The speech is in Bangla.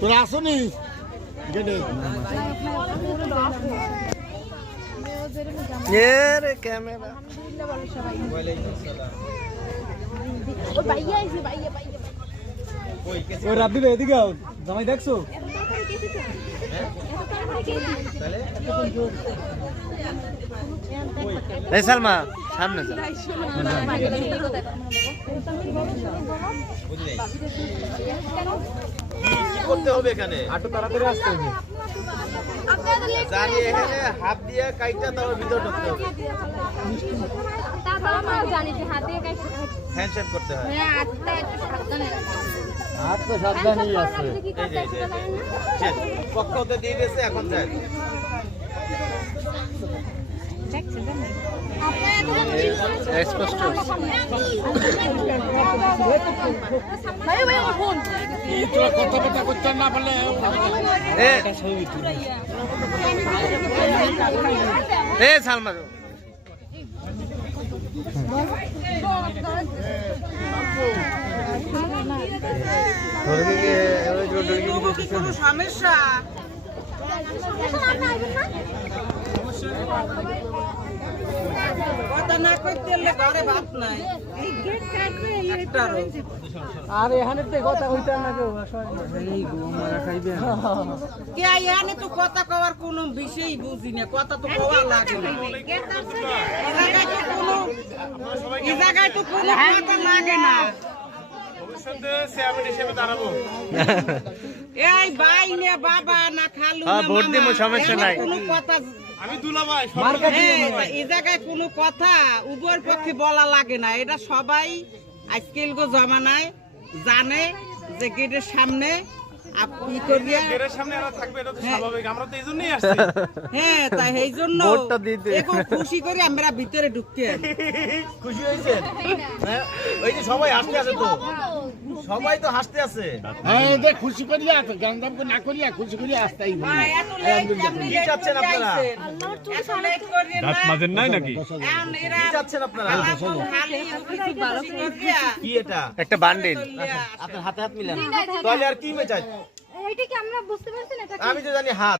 তোরা আসনি ক্যামেরা রাব্বি ভাই এদিকে আও জামাই দেখছো এই সালমা সামনে যা কি করতে হবে এখানে আটো তাড়াতাড়ি আসতে হবে জানি এখানে হাত দিয়ে কাইটা তার ভিতর ঢুকতে হবে তারপর আমরা জানি যে হাত দিয়ে কাইটা হ্যান্ডশেক করতে হয় হ্যাঁ হাতটা একটু সাবধানে রাখো হাত তো সাবধানই আছে এই যে পক্ষতে দিয়ে দিয়েছে এখন যায় স্পষ্ট ভাই ভাই আমার ফোন এই তো কথা করতে না পারলে এটা ছবি তুলি এ সালমা সমস্যা কথা না করতে ঘরে ভাত নাই আর এখানে তো কথা হইতে না কেউ এই গোমারা খাইবে কে এখানে তো কথা কওয়ার কোনো বিষয়ই বুঝি না কথা তো কওয়া লাগে না এই জায়গায় তো কোনো কথা লাগে না ভবিষ্যতে চেয়ারম্যান হিসেবে দাঁড়াবো এই ভাই না বাবা না খালু না ভোট দিব সমস্যা নাই কোনো কথা আমি দুলাভাই এই জায়গায় কোনো কথা উভয়ের পক্ষে বলা লাগে না এটা সবাই আজকাল জমানায় জানে যে গেটের সামনে হ্যাঁ তাই এই জন্য খুশি করে আমরা ভিতরে ঢুকতে খুশি হয়েছেন ওই যে সবাই হাসতে আছে তো সবাই তো হাসতে আছে খুশি করিয়া গান্দাম না করিয়া খুশি করিয়া আসতেই কি চাচ্ছেন আপনারা দাঁত মাজেন নাই নাকি কি চাচ্ছেন আপনারা কি এটা একটা বান্ডেল আপনার হাতে হাত মিলান তাহলে আর কি চাই এইটা কি আমরা বুঝতে পারছি না আমি তো জানি হাত